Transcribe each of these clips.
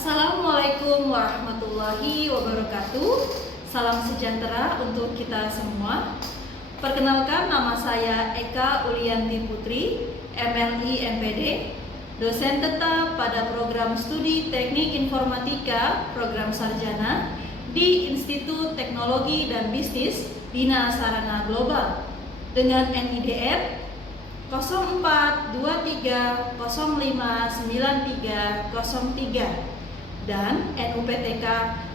Assalamualaikum warahmatullahi wabarakatuh. Salam sejahtera untuk kita semua. Perkenalkan, nama saya Eka Ulianti Putri, MLI MPD, dosen tetap pada program studi Teknik Informatika Program Sarjana di Institut Teknologi dan Bisnis Bina Sarana Global dengan NIDR 0423059303 dan NUPTK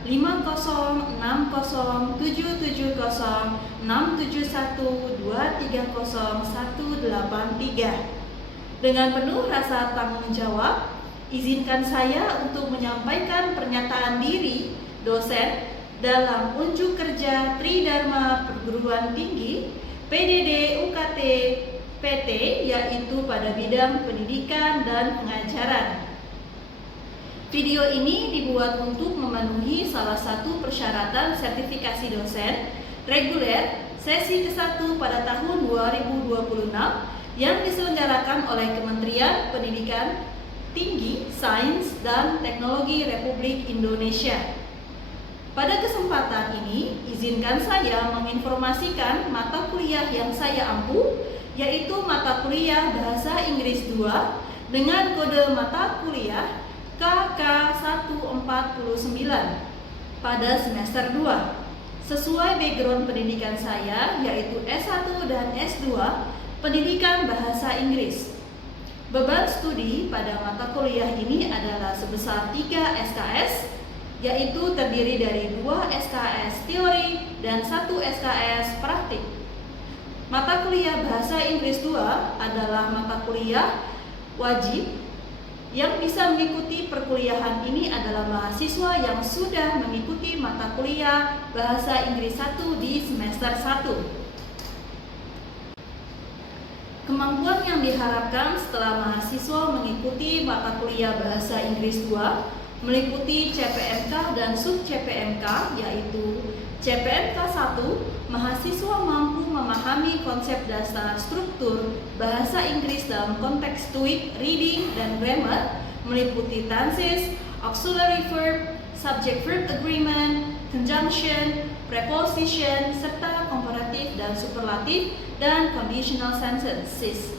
5060706701230183. Dengan penuh rasa tanggung jawab, izinkan saya untuk menyampaikan pernyataan diri dosen dalam unjuk kerja Tridharma Perguruan Tinggi PDD UKT PT, yaitu pada bidang pendidikan dan pengajaran. Video ini dibuat untuk memenuhi salah satu persyaratan sertifikasi dosen reguler sesi ke-1 pada tahun 2026 yang diselenggarakan oleh Kementerian Pendidikan Tinggi, Sains, dan Teknologi Republik Indonesia. Pada kesempatan ini, izinkan saya menginformasikan mata kuliah yang saya ampu, yaitu mata kuliah Bahasa Inggris 2 dengan kode mata kuliah KK149 pada semester 2. Sesuai background pendidikan saya, yaitu S1 dan S2 Pendidikan Bahasa Inggris. Beban studi pada mata kuliah ini adalah sebesar 3 SKS, yaitu terdiri dari 2 SKS teori dan 1 SKS praktik. Mata kuliah Bahasa Inggris 2 adalah mata kuliah wajib. Yang bisa mengikuti perkuliahan ini adalah mahasiswa yang sudah mengikuti mata kuliah Bahasa Inggris 1 di semester 1. Kemampuan yang diharapkan setelah mahasiswa mengikuti mata kuliah Bahasa Inggris 2 meliputi CPMK dan sub-CPMK, yaitu CPMK 1, mahasiswa mampu memahami konsep dasar struktur bahasa Inggris dalam konteks TOEIC, reading, dan grammar, meliputi tenses, auxiliary verb, subject-verb agreement, conjunction, preposition, serta komparatif dan superlatif, dan conditional sentences.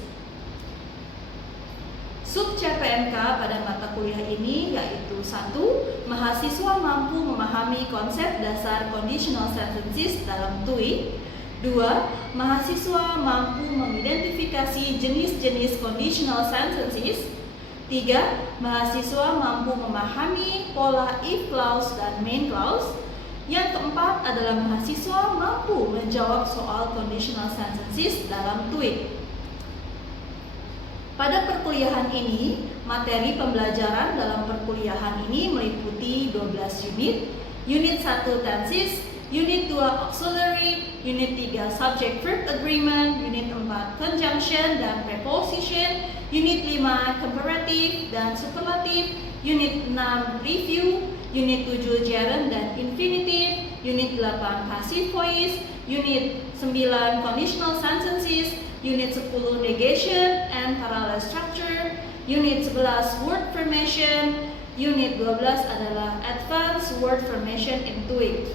Sub-CPMK pada mata kuliah ini yaitu 1. Mahasiswa mampu memahami konsep dasar conditional sentences dalam TOEIC. 2. Mahasiswa mampu mengidentifikasi jenis-jenis conditional sentences. 3. Mahasiswa mampu memahami pola if clause dan main clause. Yang keempat adalah mahasiswa mampu menjawab soal conditional sentences dalam TOEIC. Pada perkuliahan ini, materi pembelajaran dalam perkuliahan ini meliputi 12 unit. Unit 1 tenses, Unit 2 auxiliary, Unit 3 subject-verb agreement, Unit 4 conjunction dan preposition, Unit 5 comparative dan superlative, Unit 6 review, Unit 7 gerund dan infinitive, Unit 8 passive voice, Unit 9 conditional sentences, Unit 10 negation and parallel structure, Unit 11 word formation, Unit 12 adalah advanced word formation in TOEIC.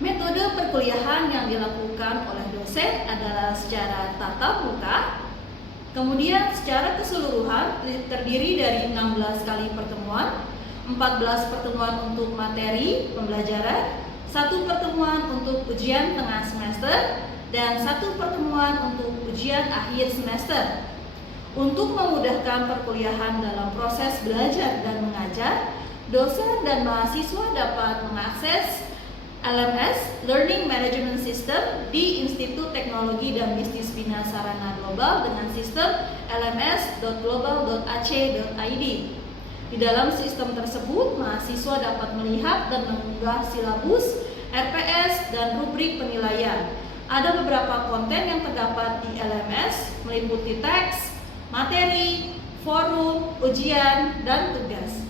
Metode perkuliahan yang dilakukan oleh dosen adalah secara tatap muka, kemudian secara keseluruhan terdiri dari 16 kali pertemuan, 14 pertemuan untuk materi pembelajaran, 1 pertemuan untuk ujian tengah semester, dan 1 pertemuan untuk ujian akhir semester. Untuk memudahkan perkuliahan dalam proses belajar dan mengajar, dosen dan mahasiswa dapat mengakses LMS (Learning Management System) di Institut Teknologi dan Bisnis Bina Sarana Global dengan sistem lms.global.ac.id. Di dalam sistem tersebut, mahasiswa dapat melihat dan mengunggah silabus, RPS, dan rubrik penilaian. Ada beberapa konten yang terdapat di LMS, meliputi teks, materi, forum, ujian, dan tugas.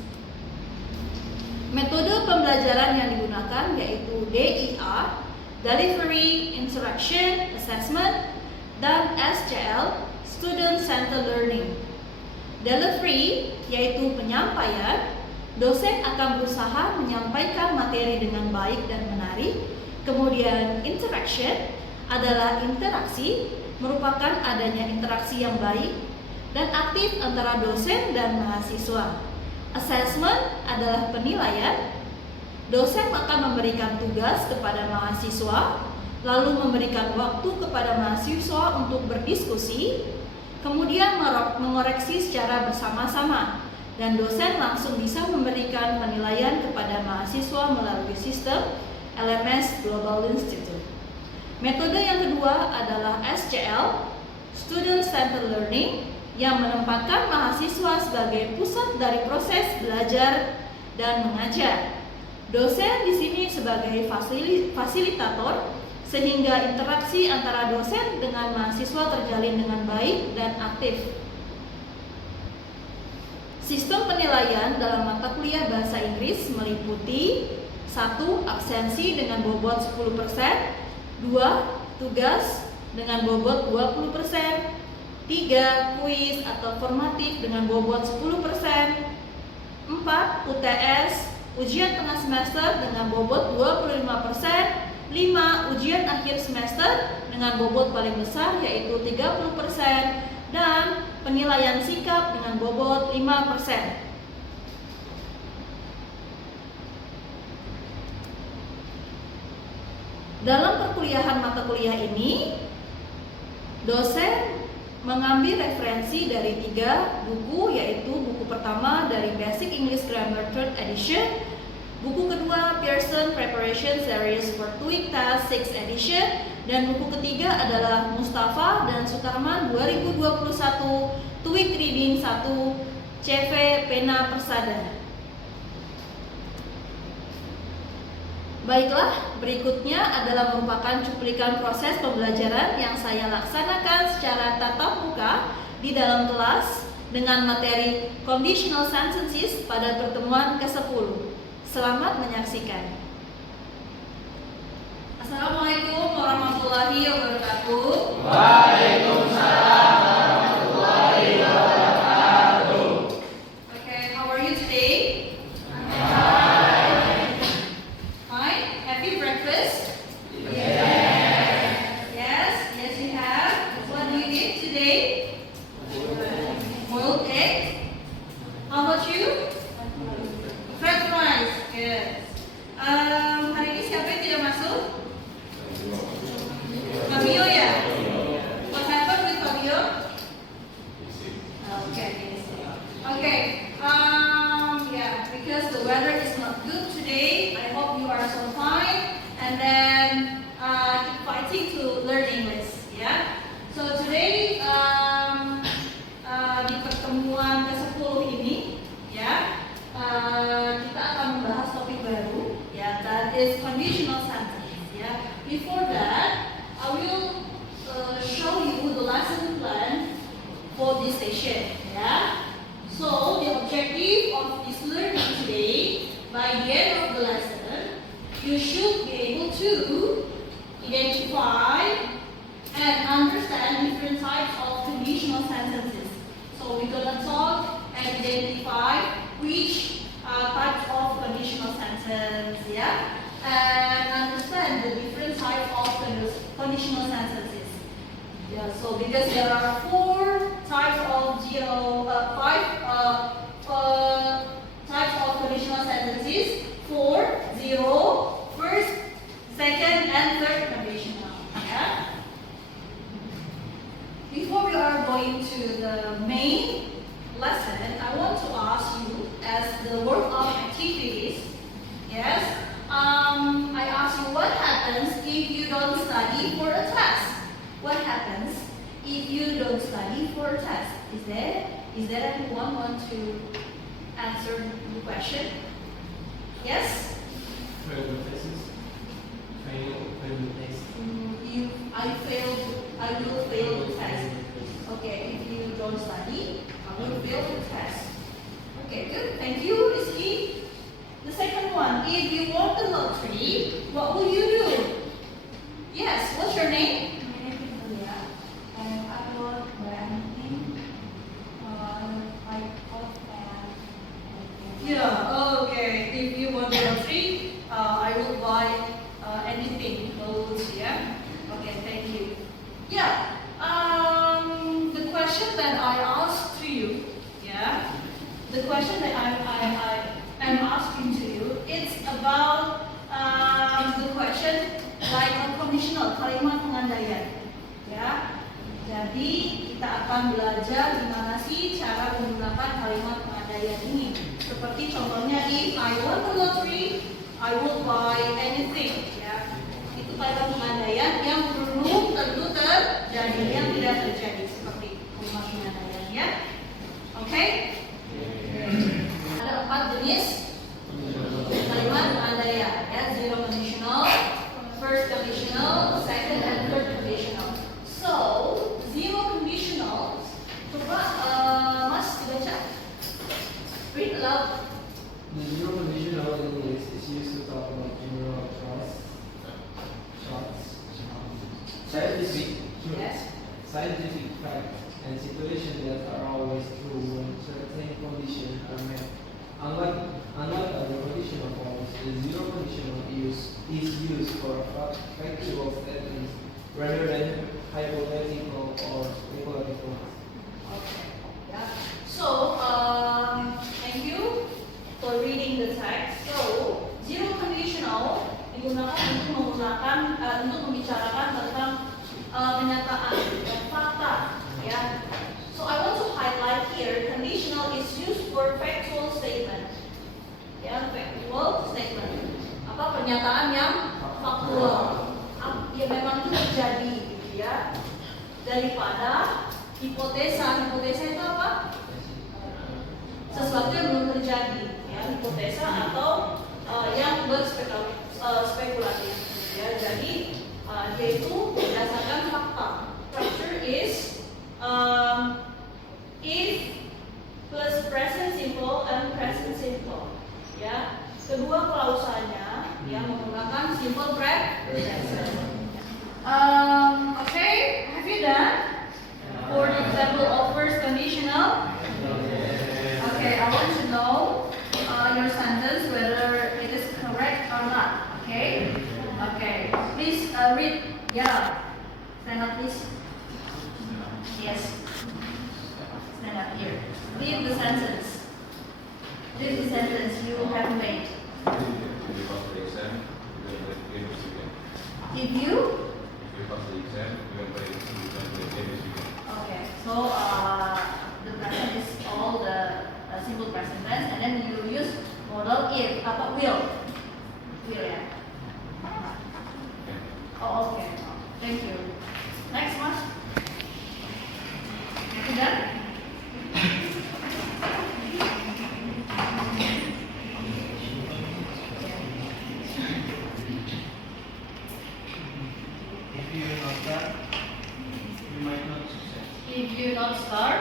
Metode pembelajaran yang digunakan yaitu DIA, Delivery, Interaction, Assessment, dan SCL, Student Centered Learning. Delivery, yaitu penyampaian. Dosen akan berusaha menyampaikan materi dengan baik dan menarik. Kemudian interaction adalah interaksi, merupakan adanya interaksi yang baik dan aktif antara dosen dan mahasiswa. Assessment adalah penilaian. Dosen akan memberikan tugas kepada mahasiswa, lalu memberikan waktu kepada mahasiswa untuk berdiskusi, kemudian mengoreksi secara bersama-sama, dan dosen langsung bisa memberikan penilaian kepada mahasiswa melalui sistem LMS Global Institute. Metode yang kedua adalah SCL, Student Centered Learning, yang menempatkan mahasiswa sebagai pusat dari proses belajar dan mengajar. Dosen di sini sebagai fasilitator, sehingga interaksi antara dosen dengan mahasiswa terjalin dengan baik dan aktif. Sistem penilaian dalam mata kuliah bahasa Inggris meliputi 1. Absensi dengan bobot 10%, 2. Tugas dengan bobot 20%, 3. Kuis atau formatif dengan bobot 10%, 4. UTS, ujian tengah semester dengan bobot 25%, 5. Ujian akhir semester dengan bobot paling besar yaitu 30%, dan penilaian sikap dengan bobot 5%. Dalam perkuliahan mata kuliah ini, dosen mengambil referensi dari 3 buku, yaitu buku pertama dari Basic English Grammar 3rd edition, buku kedua Pearson Preparation Series for TOEIC Test 6th edition, dan buku ketiga adalah Mustafa dan Sutarman 2021 TOEIC Reading 1 CV Pena Persada. Baiklah, berikutnya adalah merupakan cuplikan proses pembelajaran yang saya laksanakan secara tatap muka di dalam kelas dengan materi Conditional Sentences pada pertemuan ke-10. Selamat menyaksikan. Assalamualaikum warahmatullahi wabarakatuh. Waalaikumsalam warahmatullahi wabarakatuh. Okay, how are you today? Fine. Happy breakfast? Yes, you have. What do you eat today? Boiled egg. How about you? Fried rice. Good. Hari ini siapa yang tidak masuk? Fabio ya? What happened with Fabio? Okay. Yeah, because the weather is not good today. I hope you are so fine, and then keep fighting to learn English. Yeah. So today di pertemuan ke-10 ini, ya, kita akan membahas topik baru, ya, that is conditional sentence. Ya. Before that, I will show you the lesson plan for this session. Yeah. So the objective of this learning today, by the end of the lesson, you should be able to identify and understand different types of conditional sentences. So we're gonna talk and identify which types of conditional sentence, yeah, and understand the different types of conditional sentences. Yeah, so because there are 4 types of 5 types of conditional sentences: 4, 0, first, second, and third conditional. Yeah. Before we are going to the main lesson, I want to ask you as the work of activities. Yes. I ask you, what happens if you don't study for a test? What happens if you don't study for a test? Is there anyone want to answer the question? Yes? Fail the tests. Fail the test. I will fail the test. Okay, if you don't study, I will fail the test. Okay, good. Thank you, Rizky. The second one, if you won the lottery, what will you do? Yes, what's your name? My name is Leah, and I will buy anything I Yeah. The question that I asked to you, yeah, the question that I am asking to you, it's about the question like a conditional, kalimat pengandaian, ya. Jadi kita akan belajar gimana sih cara menggunakan kalimat pengandaian ini. Seperti contohnya, if I won the lottery, I will buy anything, ya. Itu kalimat pengandaian yang belum tentu terjadi, yang tidak terjadi, seperti kalimat pengandaian, ya. Oke? Ada 4 jenis kalimat pengandaian, ya. Zero conditional, first conditional, second and third conditional. So, zero conditional, coba Mas dibaca. Read aloud. The zero conditional in English is used to talk about general scientific facts and situations that are always true when certain conditions are met. Unlike other conditional forms, the zero conditional is used for factual statements rather than hypothetical or speculative ones. Okay. Yeah. So, thank you for reading the text. So, zero conditional digunakan untuk membicarakan tentang kenyataan dan fakta, ya. So I want to highlight here, conditional is used for factual statement, ya, factual statement. Apa pernyataan yang faktual, ya memang itu terjadi, gitu ya. Daripada hipotesa, hipotesa itu apa? Sesuatu yang belum terjadi, ya, hipotesa atau yang berspekulatif, ya. Jadi yaitu berdasarkan fakta. Structure is if plus present simple and present simple, ya. Kedua klausanya yang menggunakan simple present. Okay, have you done for the example of first conditional? Okay, I want to know your sentence whether it is correct or not. Okay. Okay, please read. Yeah, stand up, please. Yes, stand up here. Read the sentence. Read the sentence you have made. If you. Okay, so the present is all the simple present tense, and then you use modal if. Apa will? Will, ya. Oh, okay. Thank you. Next one. Have you done? If you not start, you might not succeed. If you not start,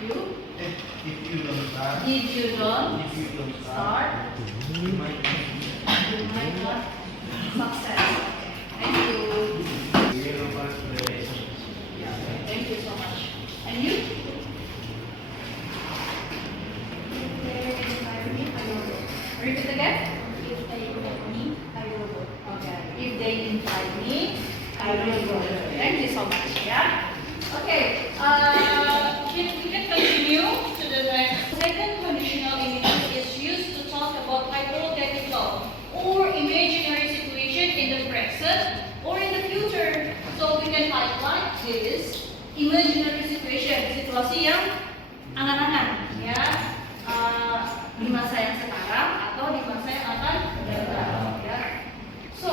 you. If you don't start, If you don't start, you might not succeed. you might not success. Okay. Thank you. Yeah. Thank you so much. And you? Repeat again. If they invite me, I will go. Okay. If they invite me, I will go. Thank you so much. Yeah. Okay. We can continue to the next. Second conditional in English is used to talk about hypothetical or imaginary situation in the present or in the future. So we can highlight this imaginary situation, situasi yang angan-angan, ya, di masa yang sekarang atau di masa yang akan datang, ya. So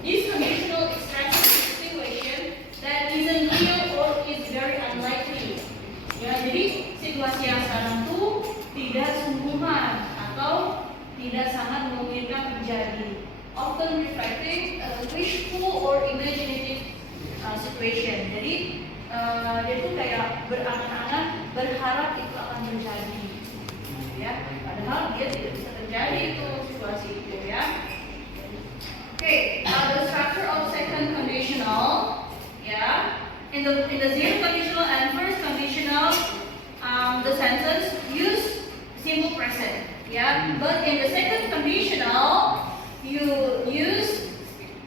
this conditional expresses a situation that isn't real or is very unlikely. Ya, jadi situasi yang sekarang tuh tidak sungguhan atau tidak sangat memungkinkan terjadi. Often reflecting wishful or imaginative situation. Jadi dia tuh kayak berangan-angan, berharap itu akan terjadi, ya. Padahal dia tidak bisa terjadi itu situasi itu, ya. Okay, the structure of second conditional, ya. In the zero conditional and first conditional, the sentence use simple present, ya. But in the second conditional, you use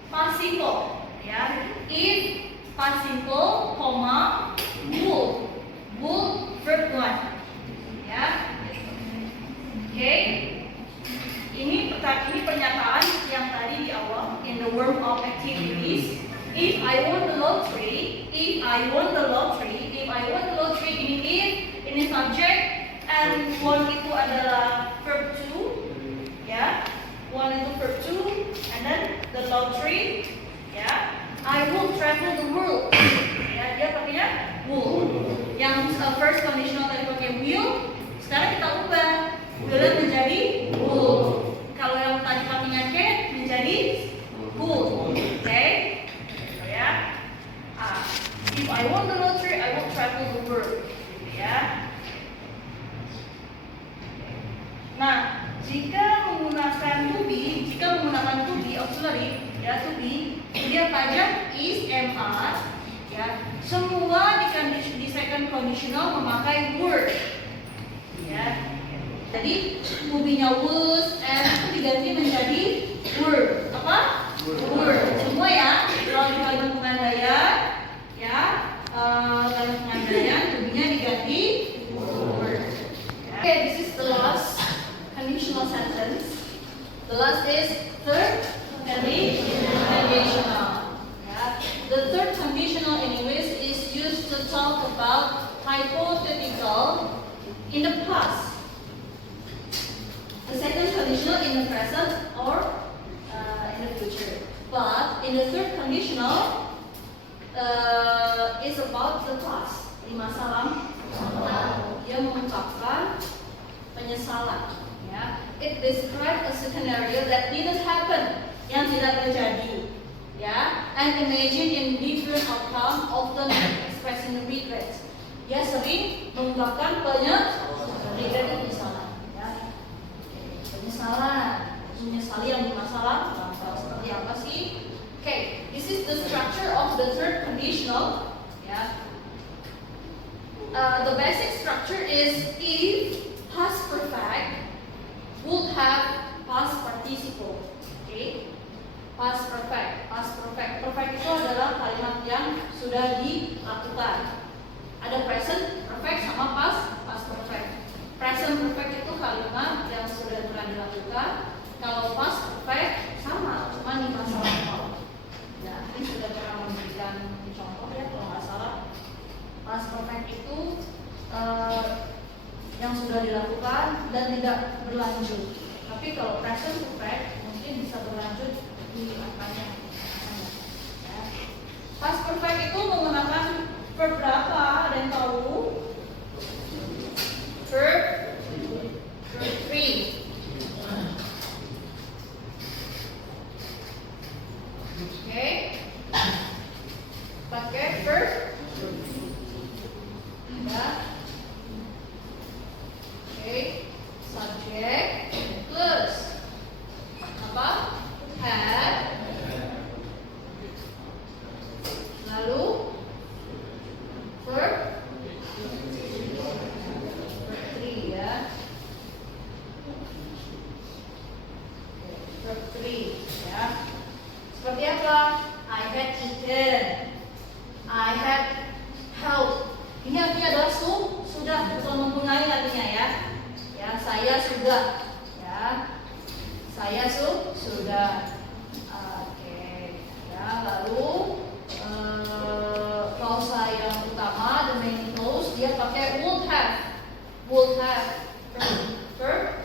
past simple, ya. If past simple, koma, would. Would verb 1. Ya. Oke. Ini pernyataan yang tadi di awal in the world of activities. If I won the lottery, if I won the lottery ini subject, and won itu adalah verb 2, ya. Won itu verb 2, and then the lottery, ya. I will travel the world, ya. Dia pakainya will. Yang first conditional tadi pakai will, sekarang kita ubah will menjadi would. Kalau yang tadi pakainya can menjadi would, oke? Ya. If I won the lottery, I will travel the world, ya. Nah, jika menggunakan to be auxiliary, ya to be, dia pajak is, am, ya. Semua di second conditional memakai were, ya. Jadi to be-nya was, and itu diganti menjadi were. Apa? Were. Semua ya. Kalau di kalimat pengandaian, ya, kalimat pengandaian to be-nya diganti were. Ya. Okay, this is the last conditional sentence. The last is third conditional. Yeah. The third conditional in English is used to talk about hypothetical in the past. The second conditional in the present or in the future. But in the third conditional is about the past. Di masa lalu, dia mengungkapkan penyesalan. Ya. It describes a scenario that didn't happen, yang tidak terjadi. Ya. And imagine in different outcome, often expressing regret. Dia sering mengungkapkan penyesalan. Ya. Penyesalan, menyesali yang di masa lalu. Seperti apa sih? Okay, this is the structure of the third conditional. Ya. The basic structure is if past perfect would have past participle. Okay? Past perfect. Perfect itu adalah kalimat yang sudah dilakukan. Ada present perfect sama past perfect. Present perfect itu kalimat yang sudah pernah dilakukan. Kalau past perfect sama, cuma di masa lalu. Ya, ini sudah pernah memberikan contoh ya kalau nggak salah. Past perfect itu yang sudah dilakukan dan tidak berlanjut. Tapi kalau present perfect mungkin bisa berlanjut di akannya. Ya. Past perfect itu menggunakan verb berapa? Ada yang tahu? Verb 3. Oke. Pakai verb. Ya. Okay, subject plus apa? Had. Lalu verb 3 ya. Verb 3 ya. Seperti apa? I had eaten. I had helped. Ini artinya adalah sudah, bukan mempunyai artinya ya. Ya, saya sudah. Ya, saya sudah. Oke. Ya, lalu klausa yang utama, the main clause, dia pakai would have. Would have. Verb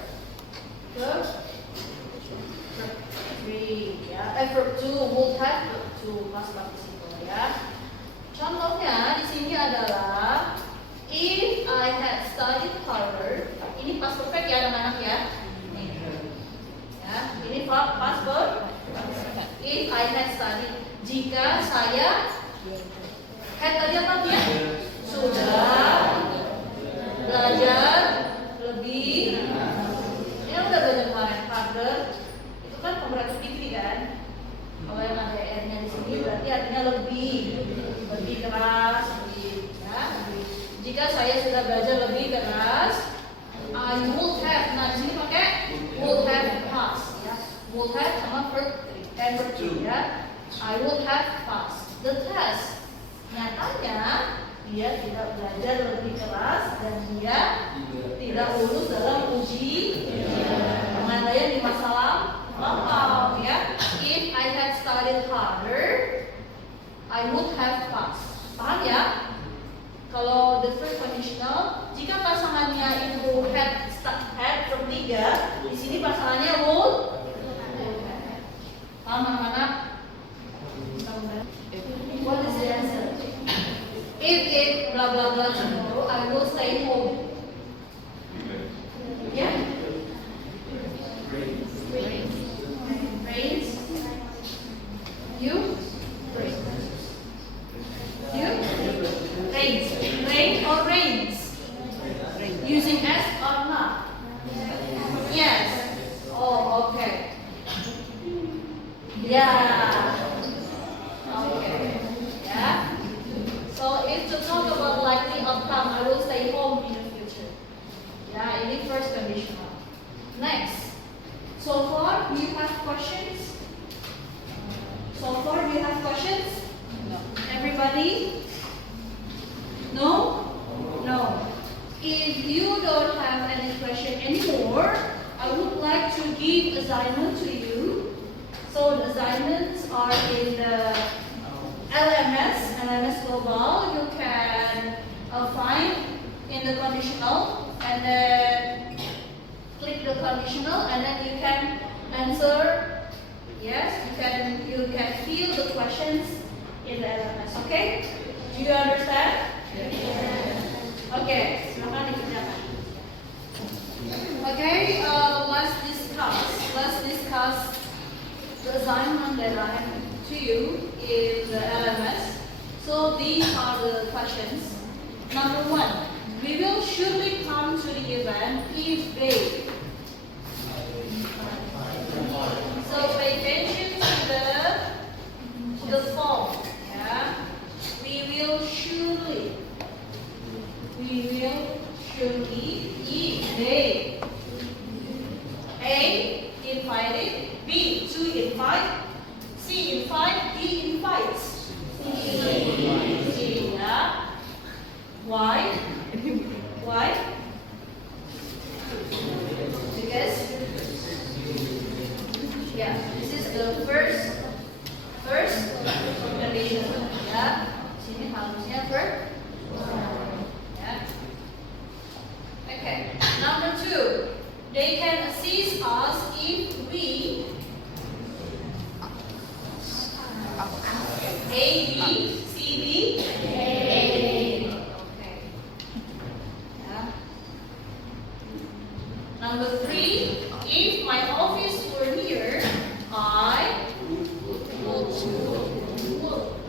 3 ya. Verb 2 would have, verb 2 past participle ya. Contohnya di sini adalah if I had studied harder. Ini past perfect ya anak-anak ya. Ya, ini past perfect. If I had studied, jika saya had tadi apa dia? Sudah belajar lebih. Ini udah belajar kemarin harder. Itu kan komparatif degree kan? Kalau yang ada R-nya di sini berarti artinya lebih keras, lebih ya. Jika saya sudah belajar lebih keras, I would have. Nah, di sini pakai would have passed ya. Would have sama verb 3 ya. I would have passed the test. tidak lulus dalam uji pengandaian di masa lampau ya. If I had studied harder, I would have passed. Paham ya? Kalau the first conditional, jika pasangannya itu had from 3, di sini pasangannya would. Paham anak-anak? What is the answer? If it blah blah blah tomorrow, I will stay home. Yeah? Rains. You? You? Rains. Rain or rains? Using S or not? Yes. Oh, okay. Yeah. Okay. Yeah. So if to talk about likely outcome, I will stay home in the future. Yeah, ini first conditional. Next. So far, do you have questions? So far, do you have questions? No. Everybody? No? No. If you don't have any question anymore, I would like to give assignment to you. So the assignments are in the LMS Global. You can find in the conditional and then click the conditional and then you can answer. Yes, you can fill the questions in the LMS. Okay? Do you understand? Yes. Okay, silakan dikerjakan. Okay, let's discuss the assignment that I have to you in the LMS. So these are the questions. Number 1, we will surely come to the event if they. So pay attention to the form. Yeah, we will surely if they. A, invited. B, to invite. C, invite. D, invites. C, yeah. Why? Why? Because, yeah, this is the first condition. Ya, sini harusnya verb. Ya. Okay. Number 2, they can assist us if we A, B, C, B, A. Okay. Yeah. Number 3, if my office were here, I would.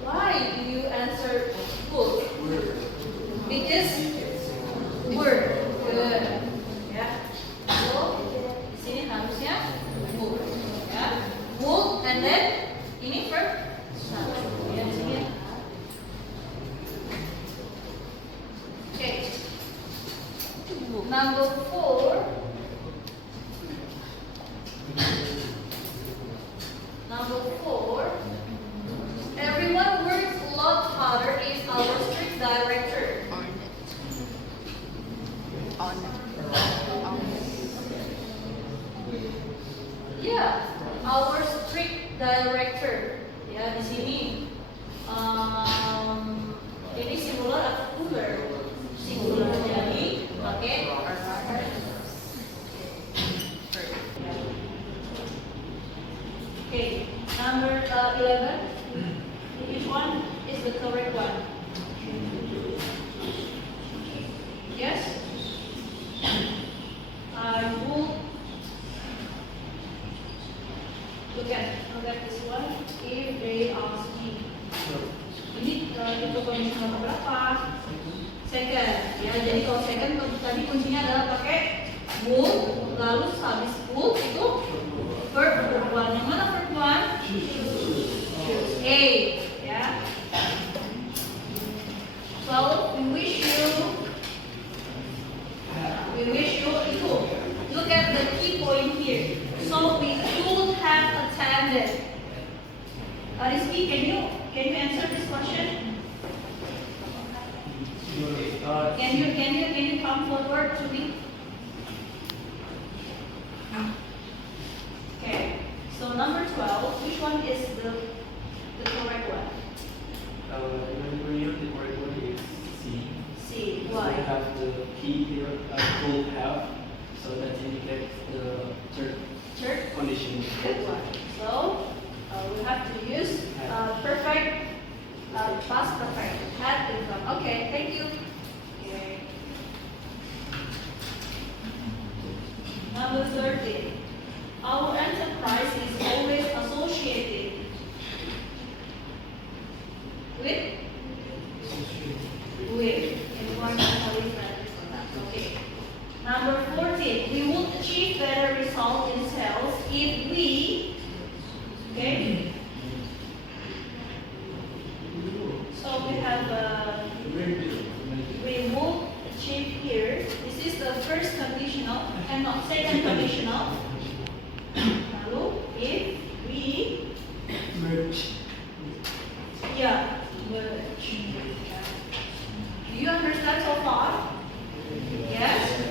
Why do you answer would? Because word. Good. Ya. So di sini harusnya would. Ya. Would and then ini verb. Ya di sini. Okay. Number 4. Everyone works a lot harder is our strict director. Yeah, our strict director. Ya di sini. Ini singular atau plural? Singular, jadi pakai Okay, number 11. Which one is the correct one? Yes? I would look at this one. If they ask me. Ini itu kondisi nomor berapa? Second. Ya, jadi kalau second tadi kuncinya adalah pakai would, lalu habis would itu verb one. Yang mana verb one? A. Ya. So we wish you itu. Look at the key point here. So we could have attended. Rizky, can you answer this question? Can you come forward to me? key here could have, so that indicates the third condition. Good one. So we have to use perfect, past perfect. Had in front. Okay, thank you. Okay. Number 13. Our enterprise is always associated with environmental friendly products. Okay. Number 14. We would achieve better results in sales if we, okay. So we have we would achieve here. This is the first conditional and not second conditional. Lalu, if we Merge. yeah, merge. Do you understand so far? Yes?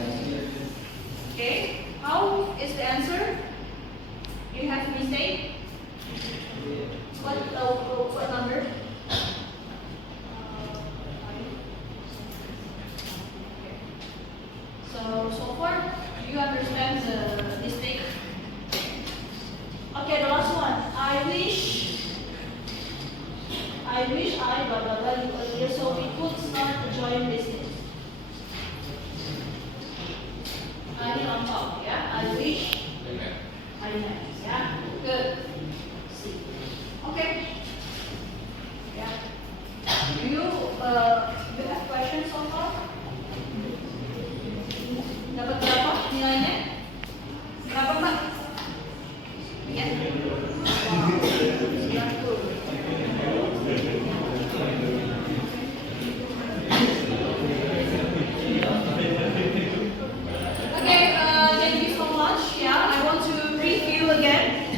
Okay. How is the answer? You have mistake? What number? So far, do you understand the mistake? Okay, the last one. I wish I blah blah blah you earlier so we could start a joint business. I need on top, yeah. I wish I met, yeah. Good. See. Okay. Yeah. Do you have questions so far? Dapat berapa nilainya? Berapa, Mbak? Ya. Okay, thank you so much. Yeah, I want to review again.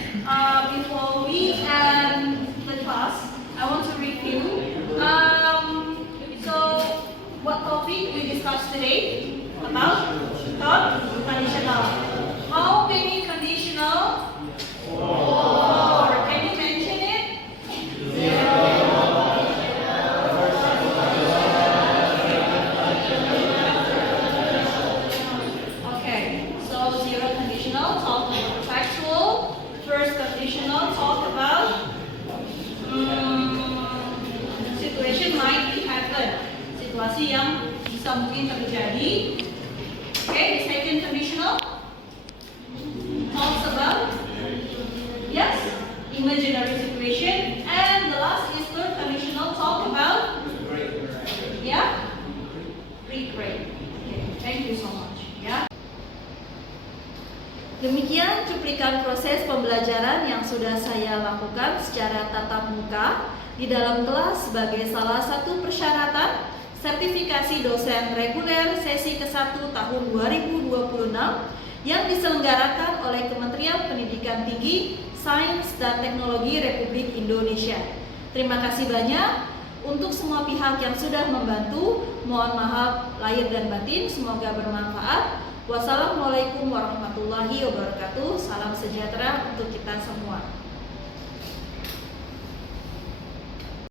Before we end the class, I want to review. So, what topic we discussed today? About third conditional. How many conditional? 4. Can you mention it? Okay, so 0 conditional talk about factual. First conditional talk about situation might be happen. Situasi yang bisa mungkin terjadi. Okay, the second conditional talks about yes, imaginary situation, and the last is third conditional talk about yeah, regret. Okay, thank you so much. Yeah. Demikian cuplikan proses pembelajaran yang sudah saya lakukan secara tatap muka di dalam kelas sebagai salah satu persyaratan sertifikasi dosen reguler sesi ke-1 tahun 2026 yang diselenggarakan oleh Kementerian Pendidikan Tinggi, Sains dan Teknologi Republik Indonesia. Terima kasih banyak untuk semua pihak yang sudah membantu. Mohon maaf lahir dan batin, semoga bermanfaat. Wassalamualaikum warahmatullahi wabarakatuh. Salam sejahtera untuk kita semua.